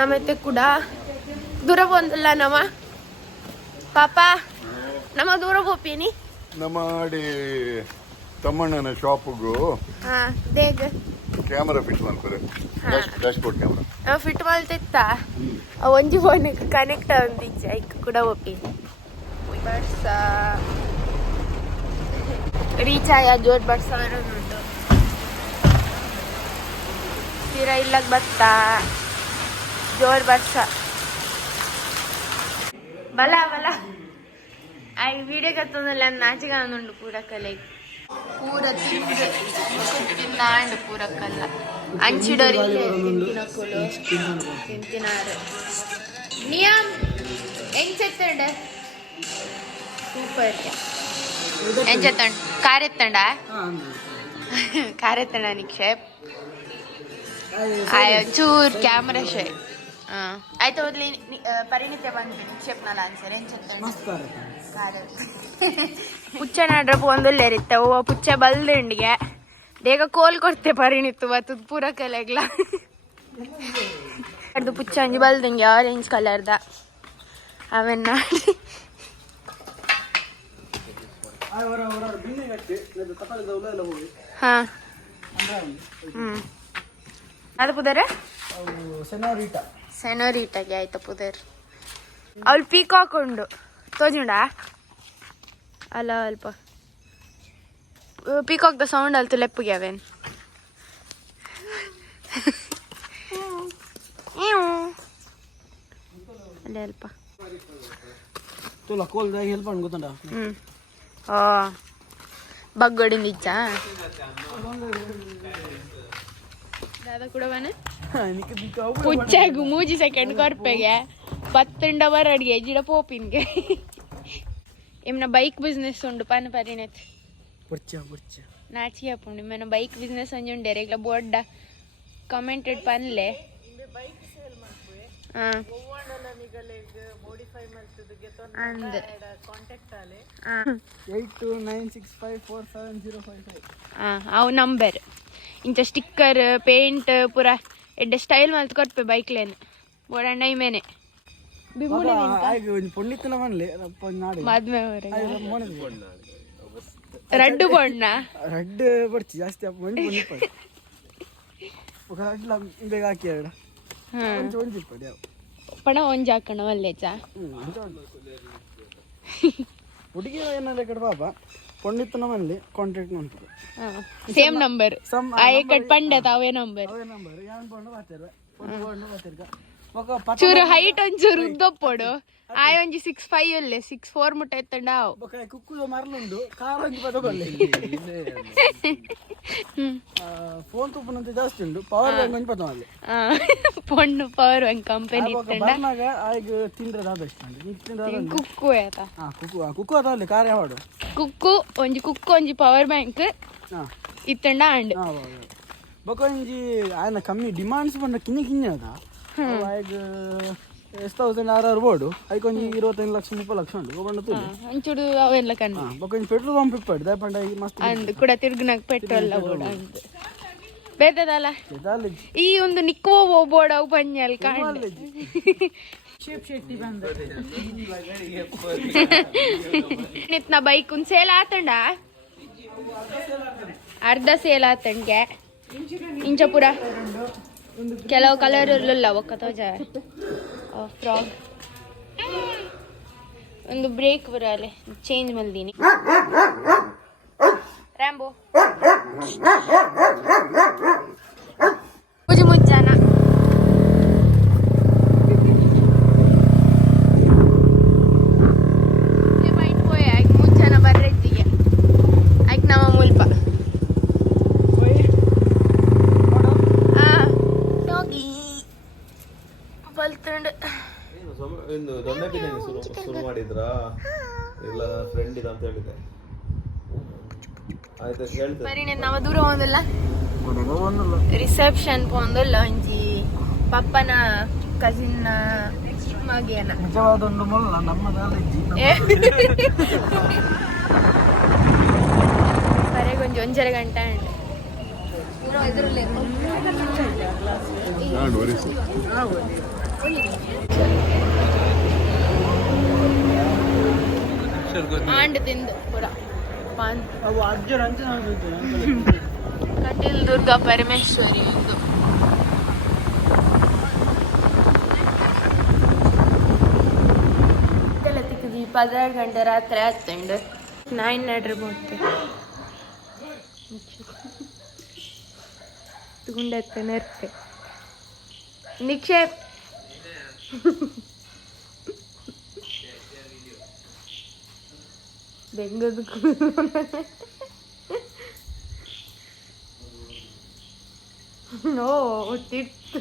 ನಮ್ಮತ್ತೆ ಕೂಡ ದೂರ ಬಂದಲ್ಲ ನಮ್ಮ ಪಾಪ ನಮ್ಮ ದೂರ ಹೋಗ್ತೀನಿ ನಮ್ಮ ತಮ್ಮಣ್ಣನ ಶಾಪ್ಗೂ ದೇಗ ಕ್ಯಾಮರಾ ಫಿಟ್ ಮಾಡ್ತಾರೆ ಡ್ಯಾಶ್ಬೋರ್ಡ್ ಕ್ಯಾಮರಾ ಫಿಟ್ ಮಾಡ್ತಿತ್ತ ಒಂಜಿ ಫೋನ್ ಕನೆಕ್ಟ್ ಅಂದಿಜ್ಜ ಐಕ್ ಕೂಡ ಹೋಗ್ತೀನಿ ಬರ್ಸ ರೀಚ್ ಆಯ ಜೋರ್ ಬರ್ಸ ಉಂಟು ತೀರಾ ಇಲ್ಲಕ್ ಬತ್ತ ಜೋರ್ ಬರ್ಸ ಬಲ ಬಲ ಆ ವಿಡಿಯೋ ಕತ್ತೊಂದಲ್ಲ ನಾಚಿಕಾನುಂಡು ಪೂರಕ್ಕಲ್ಲ ಪೂರ ತಿಂದಾಂಡು ಪೂರಕ್ಕಲ್ಲ ಅಂಚಿಡೋರಿಗೆ ತಿಂತಿನಾರು ನಿಯಮ್ ಎಂಚೆತ್ತಂಡ ಸೂಪರ್ ಎಂಚೆತ್ತಂಡ ಕಾರೆತ್ತಂಡ ಕಾರೆತ್ತಂಡ ನಿಕ್ಷೇಪ್ ಚೂರ್ ಕ್ಯಾಮ್ರಾ ಶೇ ಆಯ್ತು ಹೋದ್ಲಿ ಪರಿಣಿತಿ ಬಂದ್ವಿ ನಿಕ್ಷೇಪ್ನಲ್ಲ ಅನ್ಸರ್ ಎಂಚೆತ್ತಂಡ ಪುಚ್ಚ ನಾಡ್ರಪ್ಪ ಒಂದೊಳ್ಳೆ ಇರುತ್ತೆ ಓ ಪುಚ್ಚ ಬಲ್ದಂಡಿಗೆ ಬೇಗ ಕೋಲ್ ಕೊಡ್ತೆ ಪರಿಣಿತ್ತು ಬತ್ತು ಪೂರ ಕಲೆಗ್ಲ ಅದು ಪುಚ್ಚ ಅಂಜಿ ಬಲ್ದಂಗೆ ಆರೆಂಜ್ ಕಲರ್ದ ಅವನ್ನ ಹಾ ಅದು ಪುದರ ಸೆನೋರಿಟಾಗೆ ಆಯ್ತಾ ಪುದರ್ ಅವಳು ಪೀಕಾಕ್ ಉಂಡು ತೋಜುಂಡ ಅಲ್ಲ ಅಲ್ಪ ಪೀಕಾಕ್ ದ ಸೌಂಡ್ ಅಲ್ತು ಲೆಪ್ಪಗೆ ಅವೇನು ಅಲ್ಲೇ ಅಲ್ಪ ಓ ಬಗ್ಗಡಿ ನಿಜ ಕೂಡ ಪುಚ್ಚಾಗು ಮೂಜಿ ಸೆಕೆಂಡ್ ಕೊರ್ಪೆಗೆ ಪತ್ತಂಡವರ್ ಅಡಿಗೆ ಜಿಡ ಪೋಪಿನ್ಗೆ ఏమన్నా బైక్ బిజినెస్ ఉండు పని పరిణతి నాచి చెప్పండి మన బైక్ బిజినెస్ అని ఉండే రేట్లా బోర్డ కమెంటెడ్ పనిలే ಅವು ನಂಬರ್ ಇಂಚ ಸ್ಟಿಕ್ಕರ್ ಪೇಂಟ್ ಪೂರ ಎಡ್ಡೆ ಸ್ಟೈಲ್ ಮಲ್ತ್ ಕೊಟ್ಪೆ ಬೈಕ್ಲೇನು ಬೋಡಂಡ ಇಮೇನೆ ರಡ್ಡು ಬಣ್ಣ ಜಾಸ್ತಿ ಪಣ ಒಂಜಿ ಹಾಕೋಣ ಒಳ್ಳೆಚ ಹುಡುಗಿ ಏನಾರ ಕಡೆ ಪಾಪ ಪೊಣ್ಣಿತ್ತನ ಮನೇಲಿ ಕಾಂಟ್ಯಾಕ್ಟ್ ಮಾಡ್ತಾರೆ ಸೇಮ್ ನಂಬರ್ ಪಂಡತ ಅವೇ ನಂಬರ್ ಚೂರು ಹೈಟ್ ಒಂಚೂರು ಉದ್ದಪ್ಪೋಡು ಆಯ್ ಒಂಜಿ 6'5" ಅಲ್ಲೇ 6'4" ಮುಟ್ಟ ಎತ್ತಂಡ ಕುಕ್ಕುದ ಮರಲುಂಡು ಕಾರ್ ಒಂಜಿ ಪದಗೊಳ್ಳಿ ಫೋನ್ ತುಪ್ಪನಂತ ಜಾಸ್ತಿ ಉಂಡು ಪವರ್ ಬ್ಯಾಂಕ್ ಒಂಜಿ ಪದವಲ್ಲಿ ಪೊಣ್ಣು ಪವರ್ ಬ್ಯಾಂಕ್ ಕಂಪನಿ ಬರ್ನಾಗ ಆಯ್ಗ ತಿಂದ್ರದ ಕುಕ್ಕು ಆಯ್ತ ಕುಕ್ಕು ಅದಲ್ಲಿ ಕಾರ್ ಯಾವಾಡು ಕುಕ್ಕು ಒಂಜಿ ಪವರ್ ಬ್ಯಾಂಕ್ ಇತ್ತಂಡ ಅಂಡ್ ಬೊಕ ಒಂಜಿ ಆಯ್ನ ಕಮ್ಮಿ ಡಿಮಾಂಡ್ಸ್ ಬಂದ ಕಿನ್ನಿ ಅದ ಆಯ್ಗ 10,000 ಆರು ಬೋರ್ಡು ಅದಕ್ಕೆ ಒಂದು 25 ಲಕ್ಷ 30 ಲಕ್ಷ ಉಂಟು ಗೋಬಣ್ಣ ತುಳಿ ಅಂಚೂಡು ಅವೆಲ್ಲ ಕಣ್ಣು ಬೊಕೊಂದು ಪೆಟ್ರೋಲ್ ಪಂಪ್ ಇಪ್ಪಡು ದಯಪಂಡ ಮಸ್ತ್ ಅಂದ್ ಕೂಡ ತಿರ್ಗನಾಗ ಪೆಟ್ರೋಲ್ ಕೂಡ ಅಂದ್ ಬೇದದಲ್ಲ ಈ ಒಂದು ನಿಕ್ಕುವ ಬೋರ್ಡ್ ಅವು ಪಂಜಲ್ ಕಾಣ್ ಶೆಟ್ಟಿ ಬಂದ ನಿತ್ನ ಬೈಕ್ ಒಂದು ಸೇಲ್ ಆತಂಡ ಅರ್ಧ ಸೇಲ್ ಆತಂಡ್ಗೆ ಇಂಚಪುರ ಕೆಲವು ಕಲರ್ ಇರಲಿಲ್ಲ ಒಕ್ಕತೋಜ ಫ್ರಾಕ್ ಒಂದು ಬ್ರೇಕ್ ಬರಲ್ಲ ಚೇಂಜ್ ಮಲ್ದೀನಿ ರ್ಯಾಂಬೋ ಪೂಜೆ ಮುಜ್ಜಾನ ಬೈಟ್ ಪೋಯ ಮುಜ್ಜಾನ ಬರ್ರೆಜ್ಜಿಗೆ ಆಯ್ಕೆ ನಮ್ಮ ಮುಲ್ಪ ಶುರು ಮಾಡಿದ್ರಾ ಇಲ್ಲ ಫ್ರೆಂಡ್ ಇದೆ ಅಂತ ಹೇಳಿದೆ ನಾವು ದೂರ ಹೋದಲ್ಲ ರಿಸೆಪ್ಷನ್ ಪೋಂದಲ್ಲ ಒಂಜಿ ಪಪ್ಪನ ಕಸಿನ್ ಮಗೇನ ಬರೆಗೊಂಜಿ 1.5 ಗಂಟೆ ಉಂಟು ಆಂಡ್ ತಿಂದು ಪೂರ ಪಾನ್ ಅವು ಅಜ್ಜರ ಅಂತ ಕಟೀಲ್ ದುರ್ಗಾ ಪರಮೇಶ್ವರಿ ಒಂದು ತಿಕ್ಕಿ 12 ಗಂಟೆ ರಾತ್ರಿ ಆತಂಡು 9 ನಡ್ರಿ ಬೋಡ್ತೆ ತಗೊಂಡತ್ತೆ ನರ್ತೆ ನಿಕ್ಷೇಪ್ ಬೆಂಗದು ನೋ ತಿಟ್ಟು